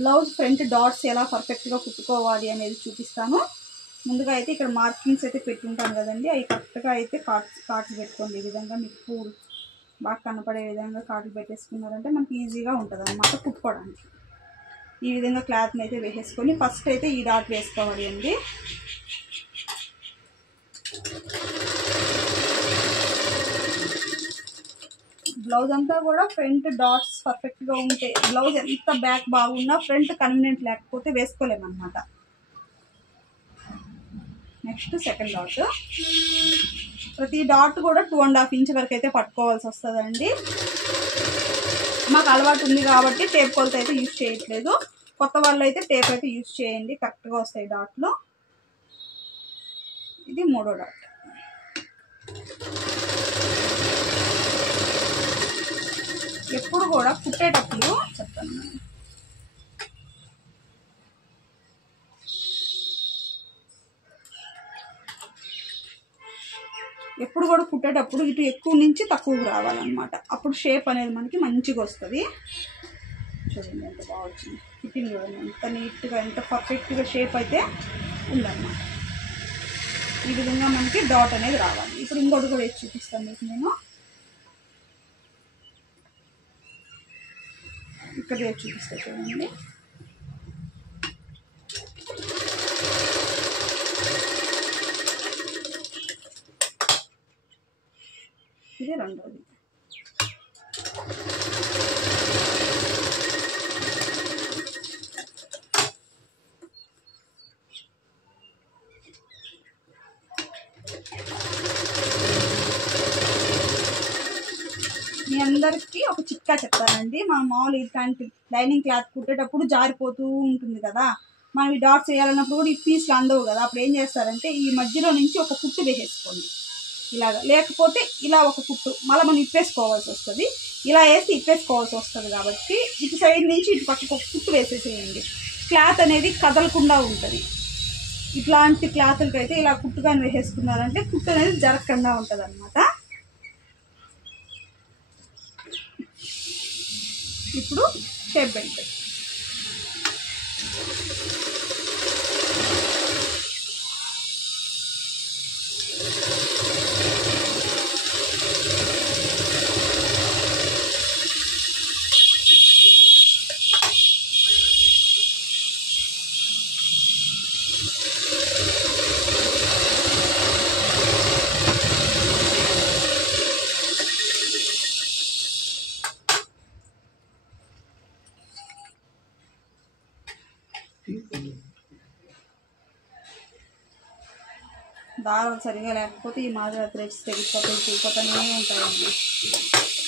Blouse front dots ఎలా పర్ఫెక్ట్గా కుట్టుకోవాలి అనేది చూపిస్తాను. ముందుగా అయితే ఇక్కడ మార్కింగ్స్ అయితే పెట్టుంటాను కదండి, అవి కరెక్ట్గా అయితే కాట్లు పెట్టుకోండి. ఈ విధంగా మీకు బాగా కనపడే విధంగా కాట్లు పెట్టేసుకున్నారంటే మనకి ఈజీగా ఉంటుంది అన్నమాట కుట్టుకోవడానికి. ఈ విధంగా క్లాత్ని అయితే వేసేసుకొని ఫస్ట్ అయితే ఈ డాట్ వేసుకోవాలి అండి. బ్లౌజ్ అంతా కూడా ఫ్రంట్ డాట్స్ పర్ఫెక్ట్గా ఉంటే, బ్లౌజ్ ఎంత బ్యాక్ బాగున్నా ఫ్రంట్ కన్వీనియంట్ లేకపోతే వేసుకోలేమన్నమాట. Next second dot. ప్రతి డాట్ కూడా 2.5 ఇంచ్ వరకు అయితే పట్టుకోవాల్సి వస్తుందండి. మాకు అలవాటు ఉంది కాబట్టి టేప్ కొలత అయితే యూజ్ చేయట్లేదు. కొత్త వాళ్ళు అయితే టేప్ అయితే యూజ్ చేయండి, కరెక్ట్గా వస్తాయి డాట్లు. ఇది మూడో డాట్. ఎప్పుడు కూడా కుట్టేటప్పుడు చెప్తాను, ఎప్పుడు కూడా కుట్టేటప్పుడు ఇటు ఎక్కువ నుంచి తక్కువకు రావాలన్నమాట. అప్పుడు షేప్ అనేది మనకి మంచిగా వస్తుంది. చూడండి ఎంత బాగా వచ్చింది ఫిట్టింగ్, చూడండి ఎంత నీట్గా ఎంత పర్ఫెక్ట్గా షేప్ అయితే ఉందన్నమాట. ఈ విధంగా మనకి డాట్ అనేది రావాలి. ఇప్పుడు ఇంకోటి కూడా వేసి చూపిస్తాను మీకు నేను. ఇక్కడ వేసి చూపిస్తాను చూడండి. ఇది రెండోది. మీ అందరికీ ఒక చిట్కా చెప్తానండి. మనం మామూలు ఇట్లాంటి లైనింగ్ క్లాత్ కుట్టేటప్పుడు జారిపోతూ ఉంటుంది కదా, మనం ఈ డాట్స్ వేయాలన్నప్పుడు కూడా ఈ పీస్లు అందవు కదా. అప్పుడు ఏం చేస్తారంటే ఈ మధ్యలో నుంచి ఒక కుట్టు వేసేసుకోండి ఇలాగా, లేకపోతే ఇలా ఒక కుట్టు మళ్ళీ మనం ఇప్పేసుకోవాల్సి వస్తుంది. ఇలా వేసి ఇప్పేసుకోవాల్సి వస్తుంది కాబట్టి ఇటు సైడ్ నుంచి ఇటు పక్కకు ఒక కుట్టు వేసేసేయండి. క్లాత్ అనేది కదలకుండా ఉంటుంది. ఇట్లాంటి క్లాతులకి అయితే ఇలా కుట్టుగాని వేసేసుకున్నారంటే కుట్టు అనేది జరగకుండా ఉంటుంది అన్నమాట. ఇప్పుడు షేప్ బెల్ట్. దారం సరిగా లేకపోతే ఈ మాదిరి థ్రెడ్స్ తెగిపోతూనే ఉంటాయండి.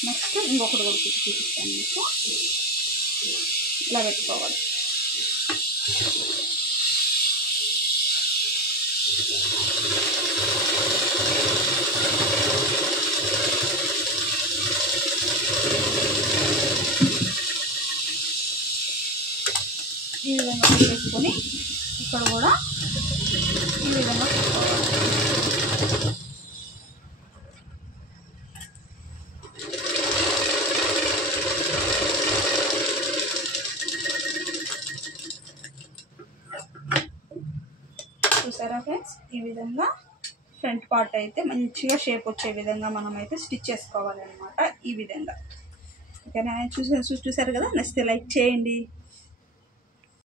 నెక్స్ట్ ఇంకొకటి కూడా చూపిస్తాను మీకు. ఇలా పెట్టుకోవాలి. ఈ విధంగా పెట్టేసుకొని ఇక్కడ కూడా ఈ విధంగా పెట్టుకోవాలి. చూసారా ఫ్రెండ్స్, ఈ విధంగా ఫ్రంట్ పార్ట్ అయితే మంచిగా షేప్ వచ్చే విధంగా మనం అయితే స్టిచ్ చేసుకోవాలి అనమాట. ఈ విధంగా ఓకేనా? చూసారు కదా, నచ్చితే లైక్ చేయండి.